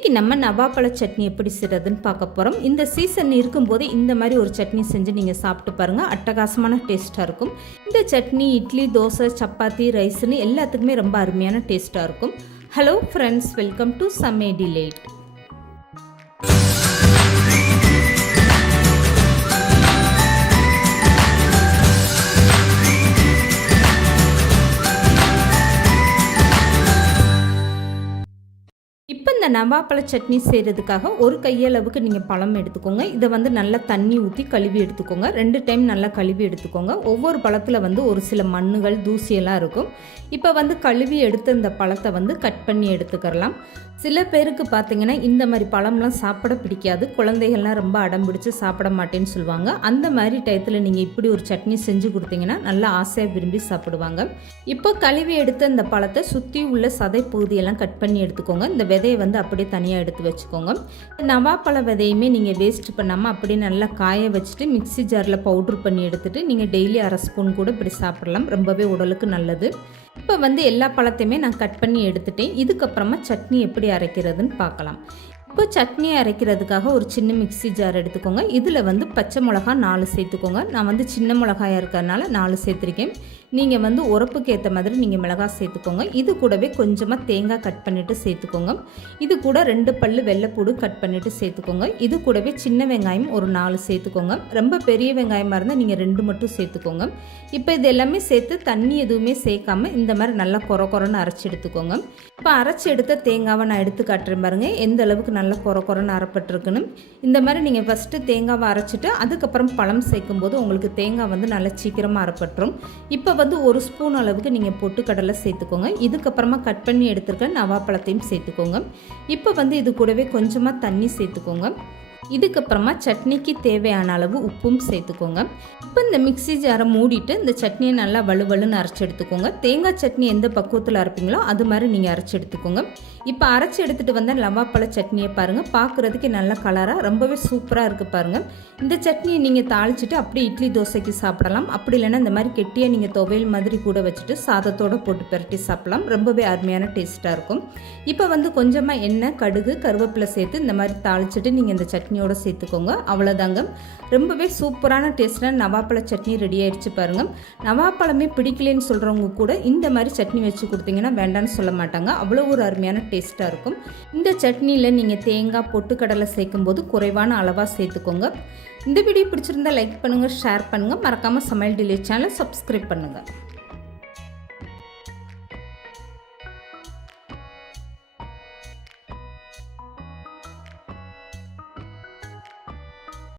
இன்றைக்கி நம்ம நவாப்பழ சட்னி எப்படி செய்கிறதுன்னு பார்க்க போகிறோம். இந்த சீசன் இருக்கும்போது இந்த மாதிரி ஒரு சட்னி செஞ்சு நீங்கள் சாப்பிட்டு பாருங்கள், அட்டகாசமான டேஸ்ட்டாக இருக்கும். இந்த சட்னி இட்லி, தோசை, சப்பாத்தி, ரைஸ்னு எல்லாத்துக்குமே ரொம்ப அருமையான டேஸ்ட்டாக இருக்கும். Hello friends, welcome to Sammy delight. இப்போ இந்த நவாப்பழ சட்னி செய்கிறதுக்காக ஒரு கையளவுக்கு நீங்கள் பழம் எடுத்துக்கோங்க. இதை நல்லா தண்ணி ஊற்றி கழுவி எடுத்துக்கோங்க. 2 டைம் நல்லா கழுவி எடுத்துக்கோங்க. ஒவ்வொரு பழத்தில் ஒரு சில மண்ணுகள், தூசியெல்லாம் இருக்கும். இப்போ கழுவி எடுத்த இந்த பழத்தை கட் பண்ணி எடுத்துக்கலாம். சில பேருக்கு பார்த்தீங்கன்னா இந்த மாதிரி பழம்லாம் சாப்பிட பிடிக்காது. குழந்தைகள்லாம் ரொம்ப அடம் பிடிச்சி சாப்பிட மாட்டேன்னு சொல்லுவாங்க. அந்த மாதிரி டயத்தில் நீங்கள் இப்படி ஒரு சட்னி செஞ்சு கொடுத்தீங்கன்னா நல்லா ஆசையாக விரும்பி சாப்பிடுவாங்க. இப்போ கழுவி எடுத்த இந்த பழத்தை சுற்றி உள்ள சதை பகுதியெல்லாம் கட் பண்ணி எடுத்துக்கோங்க. இந்த விதையை அப்படியே தனியாக எடுத்து வச்சுக்கோங்க. நவாப்பழ விதையுமே நீங்கள் வேஸ்ட் பண்ணாமல் அப்படியே நல்லா காய வச்சுட்டு மிக்ஸி ஜாரில் பவுட்ரு பண்ணி எடுத்துகிட்டு நீங்கள் டெய்லி 1/2 ஸ்பூன் கூட இப்படி சாப்பிடலாம். ரொம்பவே உடலுக்கு நல்லது. இப்போ எல்லா பழத்தையுமே நான் கட் பண்ணி எடுத்துட்டேன். இதுக்கப்புறமா சட்னி எப்படி அரைக்கிறதுன்னு பார்க்கலாம். இப்போ சட்னி அரைக்கிறதுக்காக ஒரு சின்ன மிக்ஸி ஜார் எடுத்துக்கோங்க. இதில் பச்சை மிளகா 4 சேர்த்துக்கோங்க. நான் சின்ன மிளகாயாக இருக்கிறதுனால 4 சேர்த்துருக்கேன். நீங்கள் உரப்புக்கு ஏற்ற மாதிரி நீங்கள் மிளகாய் சேர்த்துக்கோங்க. இது கூடவே கொஞ்சமாக தேங்காய் கட் பண்ணிவிட்டு சேர்த்துக்கோங்க. இது கூட 2 பல்லு வெள்ளைப்பூடு கட் பண்ணிவிட்டு சேர்த்துக்கோங்க. இது கூடவே சின்ன வெங்காயம் ஒரு 4 சேர்த்துக்கோங்க. ரொம்ப பெரிய வெங்காயமாக இருந்தால் நீங்கள் 2 மட்டும் சேர்த்துக்கோங்க. இப்போ இது எல்லாமே சேர்த்து தண்ணி எதுவுமே சேர்க்காமல் இந்த மாதிரி நல்லா கொரன்னு அரைச்சி எடுத்துக்கோங்க. இப்போ அரைச்சி எடுத்த தேங்காவை நான் எடுத்து காட்டுறேன் பாருங்கள், எந்த அளவுக்கு நல்லா கொரன்னு அரைப்பட்டுருக்குன்னு. இந்த மாதிரி நீங்கள் ஃபஸ்ட்டு தேங்காவை அரைச்சிட்டு அதுக்கப்புறம் பழம் சேர்க்கும்போது உங்களுக்கு தேங்காய் நல்லா சீக்கிரமாக அரைப்பட்டுரும். இப்போ 1 ஸ்பூன் அளவுக்கு நீங்கள் பொட்டுக்கடலை சேர்த்துக்கோங்க. இதுக்கப்புறமா கட் பண்ணி எடுத்துருக்க நவாப்பழத்தையும் சேர்த்துக்கோங்க. இப்போ இது கூடவே கொஞ்சமாக தண்ணி சேர்த்துக்கோங்க. இதுக்கப்புறமா சட்னிக்கு தேவையான அளவு உப்பும் சேர்த்துக்கோங்க. இப்போ இந்த மிக்ஸி ஜாரை மூடிட்டு இந்த சட்னியை நல்லா வலுவலுன்னு அரைச்சி எடுத்துக்கோங்க. தேங்காய் சட்னி எந்த பக்குவத்தில் அரைப்பீங்களோ அது மாதிரி நீங்கள் அரைச்சி எடுத்துக்கோங்க. இப்போ அரைச்சி எடுத்துகிட்டு வந்த நவாப்பழ சட்னியை பாருங்கள், பார்க்குறதுக்கு நல்ல கலராக ரொம்பவே சூப்பராக இருக்குது பாருங்கள். இந்த சட்னியை நீங்கள் தாளிச்சிட்டு அப்படியே இட்லி, தோசைக்கு சாப்பிடலாம். அப்படி இல்லைன்னா இந்த மாதிரி கெட்டியாக நீங்கள் துவையல் மாதிரி கூட வச்சுட்டு சாதத்தோடு போட்டு பெரட்டி சாப்பிடலாம். ரொம்பவே அருமையான டேஸ்ட்டாக இருக்கும். இப்போ கொஞ்சமாக எண்ணெய், கடுகு, கருவேப்பிலை சேர்த்து இந்த மாதிரி தாளிச்சிட்டு நீங்கள் இந்த சட்னியோட சேர்த்துக்கோங்க. அவ்வளோதாங்க, ரொம்பவே சூப்பரான டேஸ்ட்டான நவாப்பழ சட்னி ரெடி ஆயிடுச்சு பாருங்கள். நவாப்பழமே பிடிக்கலன்னு சொல்கிறவங்க கூட இந்த மாதிரி சட்னி வச்சு கொடுத்தீங்கன்னா வேண்டான்னு சொல்ல மாட்டாங்க. அவ்வளோ ஒரு அருமையான டேஸ்ட்டாக இருக்கும். இந்த சட்னியில் நீங்கள் தேங்காய், பொட்டுக்கடலை சேர்க்கும் போது குறைவான அளவாக சேர்த்துக்கோங்க. இந்த வீடியோ பிடிச்சிருந்தா லைக் பண்ணுங்கள், ஷேர் பண்ணுங்கள். மறக்காமல் சமையல் டிலைட் சேனலை சப்ஸ்கிரைப் பண்ணுங்கள்.